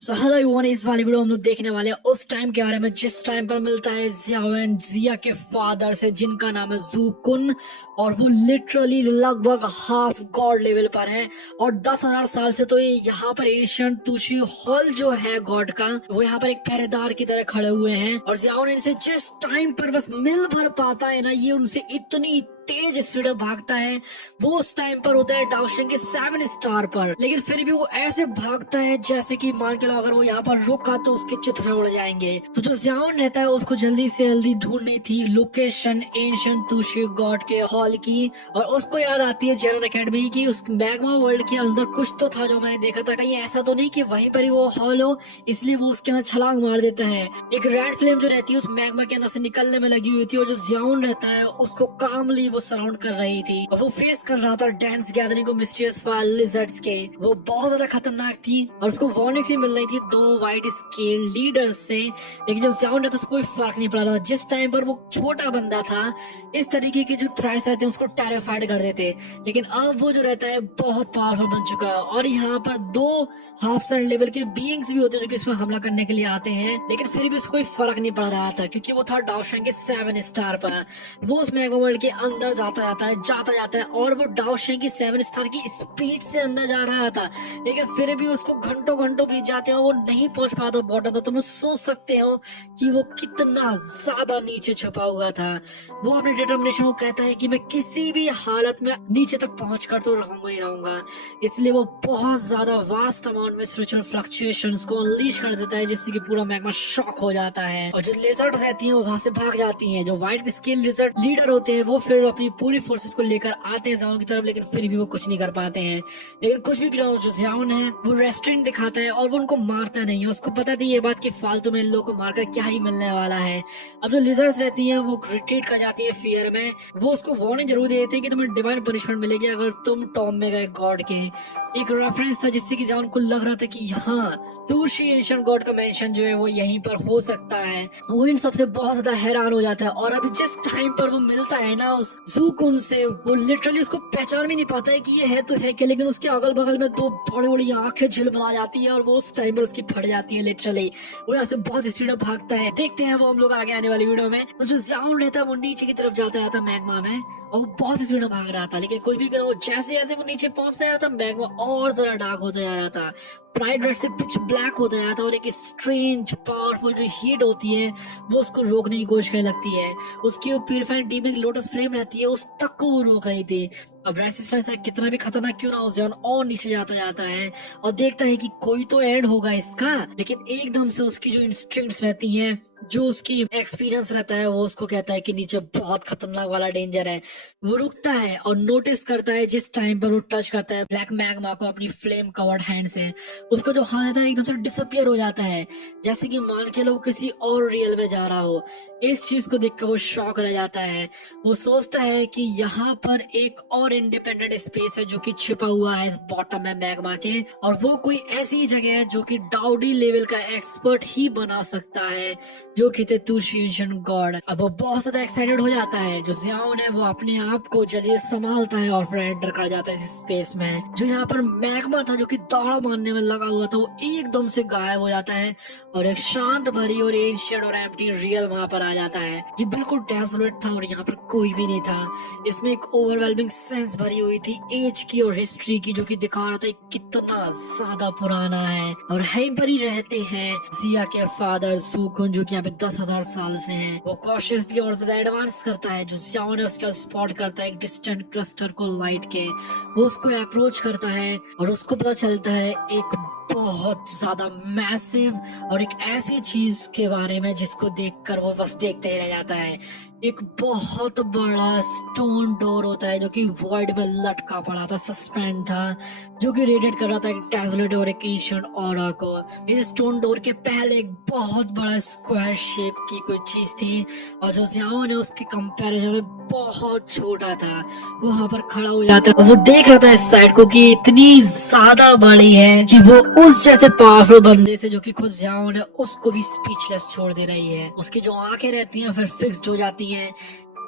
So hello everyone, इस वाले video हम लोग देखने वाले हैं उस टाइम के बारे में जिस टाइम पर मिलता है जियाओ एंड जिया के फादर से, जिनका नाम है जू कुन। और वो लिटरली लगभग हाफ गॉड लेवल पर है और 10,000 साल से तो ये यहाँ पर एशियन तुशी हॉल जो है गॉड का, वो यहाँ पर एक पहरेदार की तरह खड़े हुए हैं। और जियाओ ने इनसे जिस टाइम पर बस मिल भर पाता है ना, ये उनसे इतनी तेज स्पीड में भागता है। वो उस टाइम पर होता है डाउशिंग के 7 स्टार पर, लेकिन फिर भी वो ऐसे भागता है जैसे कि मान के लो अगर वो यहाँ पर रुका तो उसके चित्र उड़ जाएंगे। तो जो जियाओन रहता है उसको जल्दी से जल्दी ढूंढनी थी लोकेशन एंशिएंट तुशी गॉड के हॉल की, और उसको याद आती है जेरन एकेडमी की। उस मैग्मा वर्ल्ड के अंदर कुछ तो था जो मैंने देखा था, कहीं ऐसा तो नहीं कि वहीं पर ही वो हॉल हो, इसलिए वो उसके अंदर छलांग मार देता है। एक रेड फ्लेम जो रहती है उस मैग्मा के अंदर से निकलने में लगी हुई थी, और जो जियाओन रहता है उसको कामली वो सराउंड कर रही थी और वो फेस कर रहा था डेंस गैदरिंग को मिस्टीरियस फायर लिजर्ड्स के। वो बहुत ज्यादा खतरनाक थी और उसको वार्निंग सी मिल रही थी 2 वाइट स्केल लीडर्स से, लेकिन जो जियाओन रहता उसको कोई फर्क नहीं पड़ रहा था। जिस टाइम पर वो छोटा बंदा था, इस तरीके के जो थ्रेट्स रहते हैं उसको टेरिफाइड कर देते, लेकिन अब वो जो रहता है बहुत पावरफुल बन चुका है। और यहाँ पर 2 हाफ सन लेवल के बीइंग्स भी होते हैं जो कि इसमें हमला करने के लिए आते हैं, लेकिन फिर भी उसको कोई फर्क नहीं पड़ रहा था क्योंकि वो था डाउशिंग के 7 स्टार पर। वो उस मेगा वर्ल्ड के अंदर जाता जाता है और वो डाउशिंग की 7 स्टार की स्पीड से अंदर जा रहा था, लेकिन फिर भी उसको घंटों घंटों बीत जाते हैं और वो नहीं पहुंच पाता बॉटम। तो तुम लोग सोच सकते हो कि वो कितना ज्यादा नीचे छुपा हुआ था। वो अपने डिटर्मिनेशन को कहता है कि मैं किसी भी हालत में नीचे तक पहुंच कर तो रहूंगा ही रहूंगा, इसलिए वो बहुत ज्यादा वास्ट अमाउंट में स्पिरिचुअल फ्लक्चुएशंस को अनलीश कर देता है, जिससे कि पूरा मैग्मा शॉक हो जाता है। और जो लेजर्ड रहती हैं वो वहां से भाग जाती हैं। जो व्हाइट स्केल लेजर्ड लीडर होते हैं वो फिर अपनी पूरी फोर्सेस को लेकर आते हैं जियाओन की तरफ, लेकिन फिर भी वो कुछ नहीं कर पाते हैं। लेकिन कुछ भी गिराओ, जो जियाओन है वो रेस्टोरेंट दिखाता है और वो उनको मारता नहीं है। उसको पता थी ये बात कि फालतू में इन लोगों को मारकर क्या ही मिलने वाला है। अब जो लिजर्ड्स रहती हैं वो रिट्रीट कर जाती है फियर में। वो उसको वार्निंग जरूर दे देते हैं कि तुम्हें डिवाइन पनिशमेंट मिलेगी अगर तुम टॉम में गए गॉड के। एक रेफरेंस था जिससे कि जियाओन को लग रहा था कि हाँ, तुर्शी एंशिएंट गॉड का मेंशन जो है वो यहीं पर हो सकता है। वो इन सबसे बहुत ज्यादा हैरान हो जाता है और अभी जिस टाइम पर वो मिलता है ना उस जूकुन से, वो लिटरली उसको पहचान भी नहीं पाता है कि ये है तो है क्या, लेकिन उसके अगल बगल में 2 बड़ी बड़ी आंखें झिलमिला जाती है और वो उस टाइम पर उसकी फट जाती है लिटरली। वो यहाँ से बहुत स्पीड में भागता है। देखते हैं वो हम लोग आगे आने वाली वीडियो में। तो जो जियाओन रहता है वो नीचे की तरफ जाता मैग्मा में, और वो बहुत स्पीड में भाग रहा था, लेकिन कुछ भी करो वो जैसे जैसे वो नीचे पहुंचता जा रहा था मैग्मा और ज्यादा डार्क होता जा रहा था। ब्राइट रेड से पिच ब्लैक होता जा रहा था और एक स्ट्रेंज पावरफुल जो हीट होती है वो उसको रोकने की कोशिश करने लगती है। उसकी वो प्यूरिफाइड डीपिंग लोटस फ्लेम रहती है, उस तक को वो रोक रही थी। अब रेसिस्टेंस है कितना भी खतरनाक क्यों ना हो, जियान और नीचे जाता है और देखता है कि कोई तो एंड होगा इसका, लेकिन एकदम से उसकी जो इंस्टिंक्ट्स रहती हैं, जो उसकी एक्सपीरियंस रहता है, वो उसको कहता है कि नीचे बहुत खतरनाक वाला डेंजर है। वो रुकता है और नोटिस करता है जिस टाइम पर वो टच करता है ब्लैक मैग्मा को अपनी फ्लेम कवर्ड हैंड से, उसको जो हाथ रहता है एकदम से डिसअपियर हो जाता है, जैसे कि मान के लो किसी और रियल में जा रहा हो। इस चीज को देखकर वो शॉक रह जाता है। वो सोचता है कि यहाँ पर एक और इंडिपेंडेंट स्पेस है जो कि छिपा हुआ है इस बॉटम में मैग्मा के, और वो कोई ऐसी जगह है जो कि डाउडी लेवल का एक्सपर्ट ही बना सकता है, जो कि थे तुर्शी एंशिएंट गॉड। अब वो बहुत ज्यादा एक्साइटेड हो जाता है। जो जियाओन है वो अपने आप को जल्दी संभालता है और फिर एंटर कर जाता है इस स्पेस में। जो यहाँ पर मैग्मा था जो कि दौड़ मारने में लगा हुआ था, वो एकदम से गायब हो जाता है और एक शांत भरी और एंशिएंट और एम्प्टी रियल वहां पर आ जाता है। ये बिल्कुल डेसोलेट था और यहाँ पर कोई भी नहीं था। इसमें एक ओवरवेलमिंग सेंस भरी हुई थी एज की और हिस्ट्री की, जो कि दिखा रहा था कितना ज्यादा पुराना है। और यहीं पर ही रहते हैं जिया के फादर सुकुन, जो कि यहाँ पे 10,000 साल से हैं। वो कॉशियसली और ज्यादा एडवांस करता है। जो जियाओन है उसका स्पॉट करता है एक डिस्टेंट क्लस्टर को लाइट के, वो उसको अप्रोच करता है और उसको पता चलता है एक बहुत ज्यादा मैसिव और एक ऐसी चीज के बारे में जिसको देखकर वो बस देखते ही रह जाता है। एक बहुत बड़ा स्टोन डोर होता है जो कि वॉइड में लटका पड़ा था, सस्पेंड था, जो कि रेडिएट कर रहा था एक टेज़ोलेट और एक एंशिएंट ऑरा को। इस स्टोन डोर के पहले एक बहुत बड़ा स्क्वायर शेप की कोई चीज थी, और जो जियाओन है उसके कंपैरिजन में बहुत छोटा था। वो वहां पर खड़ा हो जाता है और वो देख रहा था इस साइड को कि इतनी ज्यादा बड़ी है कि वो उस जैसे पावरफुल बंदे से, जो कि खुद जियाओन है, उसको भी स्पीचलेस छोड़ दे रही है। उसकी जो आंखें रहती हैं फिर फिक्स्ड हो जाती हैं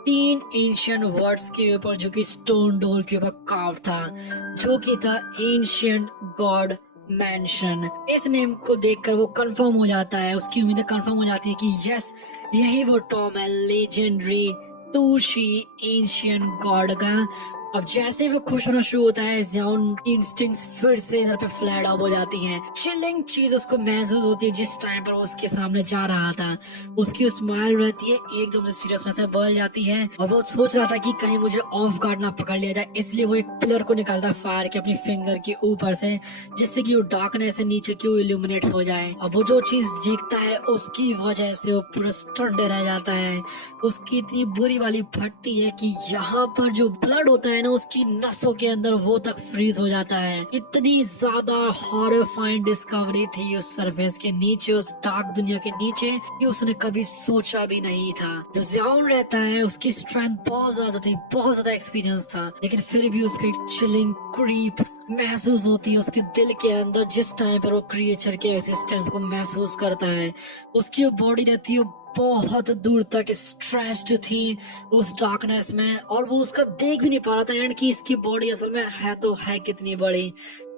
3 एंशिएंट वर्ड्स के ऊपर, जो कि स्टोन डोर के ऊपर कार्व था, जो कि था एंशिएंट गॉड मैंशन। इस नेम को देखकर वो कंफर्म हो जाता है, उसकी उम्मीदें कंफर्म हो जाती है कि यस, यही वो टॉम है, लेजेंडरी टूशी एंशियंट गॉड का। अब जैसे ही वो खुश होना शुरू होता है, ज़ियाओन की इंस्टिंक्ट्स फिर से इधर पे फ्लैड अप हो जाती हैं। चिलिंग चीज उसको महसूस होती है जिस टाइम पर वो उसके सामने जा रहा था। उसकी स्माइल रहती है एकदम से सीरियसनेस से बदल जाती है, और वो सोच रहा था कि कहीं मुझे ऑफ गार्ड ना पकड़ लिया जाए, इसलिए वो एक पिलर को निकालता है फायर के अपनी फिंगर के ऊपर से, जिससे कि वो डार्कनेस से नीचे क्यों इल्यूमिनेट हो जाए। अब वो जो चीज देखता है उसकी वजह से वो पूरा स्टंट रह जाता है। उसकी इतनी बुरी वाली फटती है कि यहाँ पर जो ब्लड होता है ना उसकी नसों के अंदर वो तक फ्रीज हो जाता है। इतनी ज्यादा हॉरिफाइंग डिस्कवरी थी उस सरफेस के नीचे, उस डार्क दुनिया के नीचे, कि उसने कभी सोचा भी नहीं था। जो ज़ियाओन रहता है उसकी स्ट्रेंथ बहुत ज्यादा थी, बहुत ज्यादा एक्सपीरियंस था, लेकिन फिर भी उसको एक चिलिंग क्रीप महसूस होती है उसके दिल के अंदर जिस टाइम पर वो क्रिएचर के एग्जिस्टेंस को महसूस करता है। उसकी वो बॉडी रहती है बहुत दूर तक स्ट्रेच्ड थी उस डार्कनेस में, और वो उसका देख भी नहीं पा रहा था एंड कि इसकी बॉडी असल में है तो है कितनी बड़ी।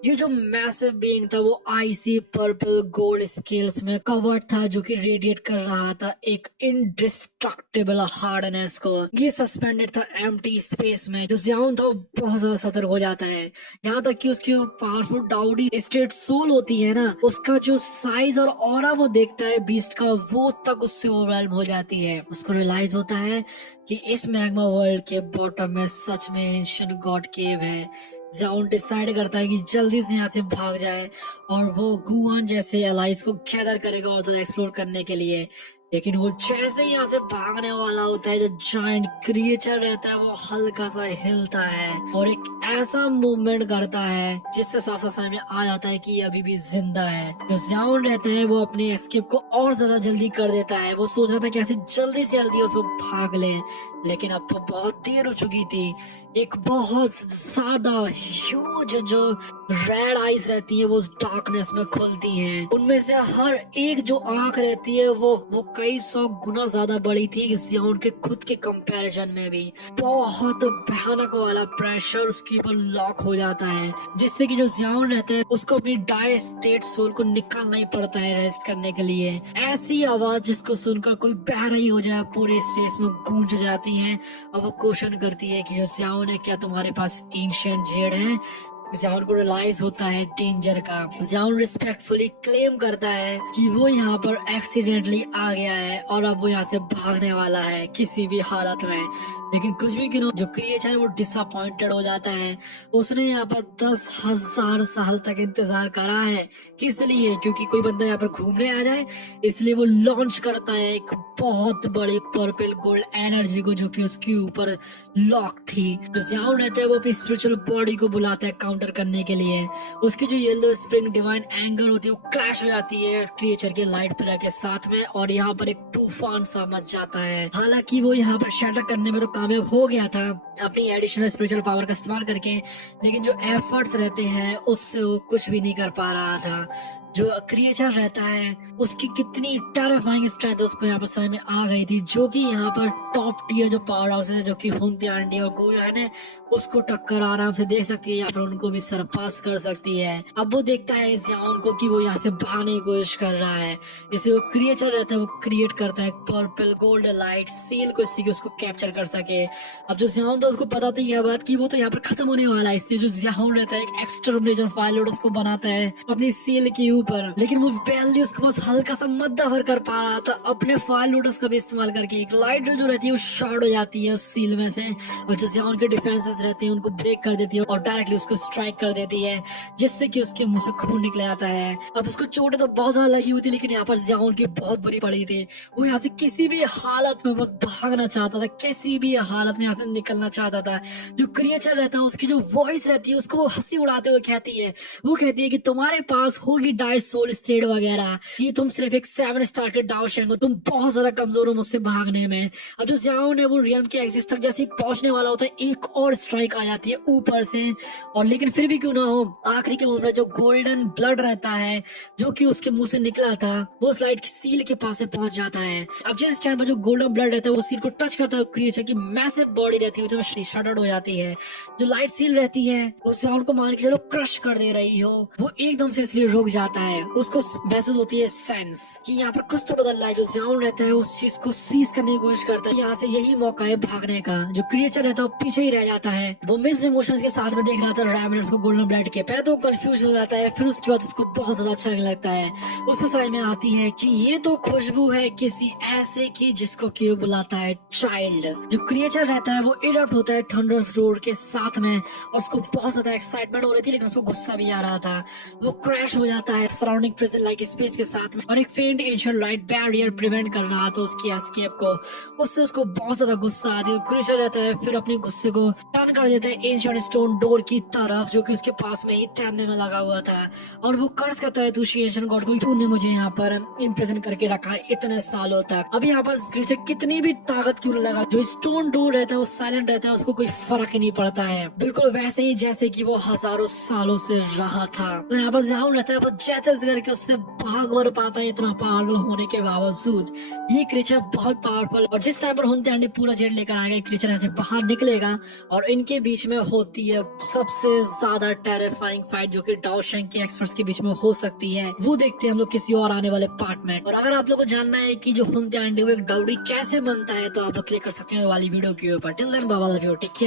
ये जो मैसिव बीइंग था वो आईसी पर्पल गोल्ड स्केल्स में कवर्ड था, जो कि रेडिएट कर रहा था एक इनडिस्ट्रक्टिबल हार्डनेस को। ये सस्पेंडेड था एम्प्टी स्पेस में। जो ज़ियाओन था वो बहुत ज्यादा सतर्क हो जाता है, यहाँ तक कि उसकी पावरफुल डाउडी स्टेट सोल होती है ना, उसका जो साइज और ऑरा वो देखता है बीस्ट का, वो तक उससे ओवरवेल्म हो जाती है। उसको रियलाइज होता है कि इस मैग्मा वर्ल्ड के बॉटम में सच में एंशिएंट गॉड केव है। ज़ियाओन डिसाइड करता है कि जल्दी से यहाँ से भाग जाए और वो गुआन जैसे एलाइज को गैदर करेगा और ज्यादा एक्सप्लोर करने के लिए। लेकिन वो जैसे ही यहाँ से भागने वाला होता है, जो जायंट क्रिएचर रहता है वो हल्का सा हिलता है और एक ऐसा मूवमेंट करता है जिससे साफ साफ समझ में आ जाता है कि ये अभी भी जिंदा है। जो ज़ियाओन रहता है वो अपने एस्केप को और ज्यादा जल्दी कर देता है। वो सोच रहा था कि ऐसे जल्दी से जल्दी उसको भाग ले, लेकिन अब तो बहुत देर हो चुकी थी। एक बहुत ज्यादा ह्यूज जो रेड आईज रहती है वो उस डार्कनेस में खुलती हैं। उनमें से हर एक जो आंख रहती है वो कई 100 गुना ज्यादा बड़ी थी ज़ियाओन के खुद के कंपैरिजन में भी। बहुत भयानक वाला प्रेशर उसके ऊपर लॉक हो जाता है, जिससे कि जो ज़ियाओन रहता है उसको अपनी डाई स्टेट सोल को निकालना ही पड़ता है रेस्ट करने के लिए। ऐसी आवाज जिसको सुनकर कोई बहरा ही हो जाए पूरे स्पेस में गूंज जाती है। और वो क्वेश्चन करती है कि जो ज़ियाओन है, क्या तुम्हारे पास एंशिएंट जेड है? ज़ियाओन को रियलाइज होता है डेंजर का। ज़ियाओन रिस्पेक्टफुली क्लेम करता है कि वो यहाँ पर एक्सीडेंटली आ गया है और अब वो यहाँ से भागने वाला है किसी भी हालत में। लेकिन कुछ भी क्यों, जो क्रिएचर वो डिसअपॉइंटेड हो जाता है। उसने यहाँ पर 10,000 साल तक इंतजार करा है, किस लिए? क्योंकि कोई बंदा यहाँ पर घूमने आ जाए, इसलिए वो लॉन्च करता है एक बहुत बड़ी पर्पल गोल्ड एनर्जी को, जो कि उसके ऊपर लॉक थी। जो ज़ियाओन रहता है वो अपनी स्पिरिचुअल बॉडी को बुलाता है काउंटर करने के लिए। उसकी जो येलो स्प्रिंग डिवाइन एंगर होती है वो क्लैश हो जाती है क्रिएचर के लाइट पिलर के साथ में, और यहाँ पर एक तूफान सा मच जाता है। हालांकि वो यहाँ पर शैटर करने में तो कामयाब हो गया था अपनी एडिशनल स्पिरिचुअल पावर का इस्तेमाल करके, लेकिन जो एफर्ट्स रहते हैं उससे वो कुछ भी नहीं कर पा रहा था। जो क्रिएचर रहता है उसकी कितनी टेरिफाइंग स्ट्रेंथ उसको यहाँ पर समझ में आ गई थी, जो कि यहाँ पर टॉप टियर जो पावर हाउस है, जो कि हुनत्यारंडी और गुयान है, उसको टक्कर आराम से दे सकती है या फिर उनको भी सरपास कर सकती है। अब वो देखता है ज़ियाओन को कि वो यहाँ से भागने की कोशिश कर रहा है, इसलिए वो क्रिएचर रहता है वो क्रिएट करता है पर्पल गोल्ड लाइट सील को, इससे उसको कैप्चर कर सके। अब जो ज़ियाओन था उसको पता थी यह बात कि वो तो यहाँ पर खत्म होने वाला है, इसलिए जो ज़ियाओन रहता है एक एक्सटर्मिनेशन फाइल उसको बनाता है अपनी सील के ऊपर। लेकिन वो बैरली उसको बस हल्का सा मद्दाफर कर पा रहा था अपने फायर लोटस का भी इस्तेमाल करके। एक लाइट जो रहती है वो शॉर्ट हो जाती है उस सील में से, और जो ज़ियाओन के डिफेंसेस रहते हैं उनको ब्रेक कर देती है और डायरेक्टली उसको स्ट्राइक कर देती है, जिससे कि उसके मुंह से खून निकल आता है। अब उसको चोटें तो बहुत ज्यादा लगी हुई थी, लेकिन यहाँ पर ज़ियाओन की बहुत बुरी पड़ी थी। वो यहाँ से किसी भी हालत में बस भागना चाहता था, किसी भी हालत में यहाँ से निकलना चाहता था। जो क्रिएचर रहता है उसकी जो वॉइस रहती है उसको वो हंसी उड़ाते हुए कहती है, वो कहती है कि तुम्हारे पास होगी डाई सोल स्टेट वगैरह, कि तुम सिर्फ एक 7 स्टार के डाओ शेंग हो, तुम बहुत ज्यादा कमजोर हो मुझसे भागने में। अब जो ज़ियाओन है वो रियम के एक्सिस तक जैसे ही पहुंचने वाला होता है, एक और स्ट्राइक आ जाती है ऊपर से। और लेकिन फिर भी क्यों ना हो, आखिरी के मोमेंट में जो गोल्डन ब्लड रहता है जो कि उसके मुंह से निकला था, वो स्लाइड की सील के पास से पहुंच जाता है। अब जिस टाइम पर जो गोल्डन ब्लड रहता है वो सील को टच करता है, क्रिएचर की मैसिव बॉडी रहती है तो शटर्ड हो जाती है। जो लाइट सील रहती है वो ज़ियाओन को मान के चलो क्रश कर दे रही हो, वो एकदम से इसलिए रुक जाता है। उसको महसूस होती है सेंस कि यहाँ पर कुछ तो बदल रहा है। जो ज़ियाओन रहता है उस चीज को सीज करने की कोशिश करता है, यहाँ से यही मौका है भागने का। जो क्रिएचर रहता है वो पीछे ही रह जाता है। वो मिक्स्ड इमोशंस के साथ में देख रहा था रैवेनर्स को गोल्डन ब्लड के, पहले तो कंफ्यूज हो जाता है, फिर उसके बाद उसको बहुत ज्यादा अच्छा लगता है। उसको समझ में आती है कि ये तो खुशबू है किसी ऐसे की जिसको क्यों बुलाता है चाइल्ड। जो क्रिएचर रहता है वो इरप्ट होता है थंडर्स रोड के साथ में, और उसको बहुत ज्यादा एक्साइटमेंट हो रही थी लेकिन उसको गुस्सा भी आ रहा था। वो क्रैश हो जाता है सराउंडिंग प्रिजन लाइक स्पेस के साथ में, और एक फेंट एशियन लाइट बैरियर प्रिवेंट कर रहा था उसकी एस्केप को। उससे उसको बहुत ज्यादा गुस्सा आती है। क्रिएचर रहता है फिर अपने गुस्से को टर्न कर देता है एंशिएंट स्टोन डोर की तरफ जो कि उसके पास में ही थैमने में लगा हुआ था, और वो कर्ज करता है दूसरी एशियन गॉड को, तूने मुझे यहाँ पर इम्प्रेशन करके रखा है इतने सालों तक। अब यहाँ पर क्रिएचर कितनी भी ताकत क्यों न लगा, जो स्टोन डोर रहता है वो साइलेंट रहता है, उसको कोई फर्क ही नहीं पड़ता है, बिल्कुल वैसे ही जैसे कि वो हजारों सालों से रहा था। तो यहाँ पर ज़ियाओन रहता है वो जैसे करके उससे भाग वर पाता है इतना पावरफुल होने के बावजूद। ये क्रिएचर बहुत पावरफुल, और जिस टाइम पर हुनते अंडे पूरा जेट लेकर आएगा क्रिएचर ऐसे बाहर निकलेगा और इनके बीच में होती है सबसे ज्यादा टेरिफाइंग फाइट जो कि डाओ शेंग के एक्सपर्ट्स के बीच में हो सकती है। वो देखते हैं हम लोग किसी और आने वाले पार्ट में। और अगर आप लोग को जानना है कि जो हुनते अंडे वो एक डाउडी कैसे बनता है तो आप लोग क्लिक कर सकते हैं वाली वीडियो के ऊपर। Till then bye bye, take care.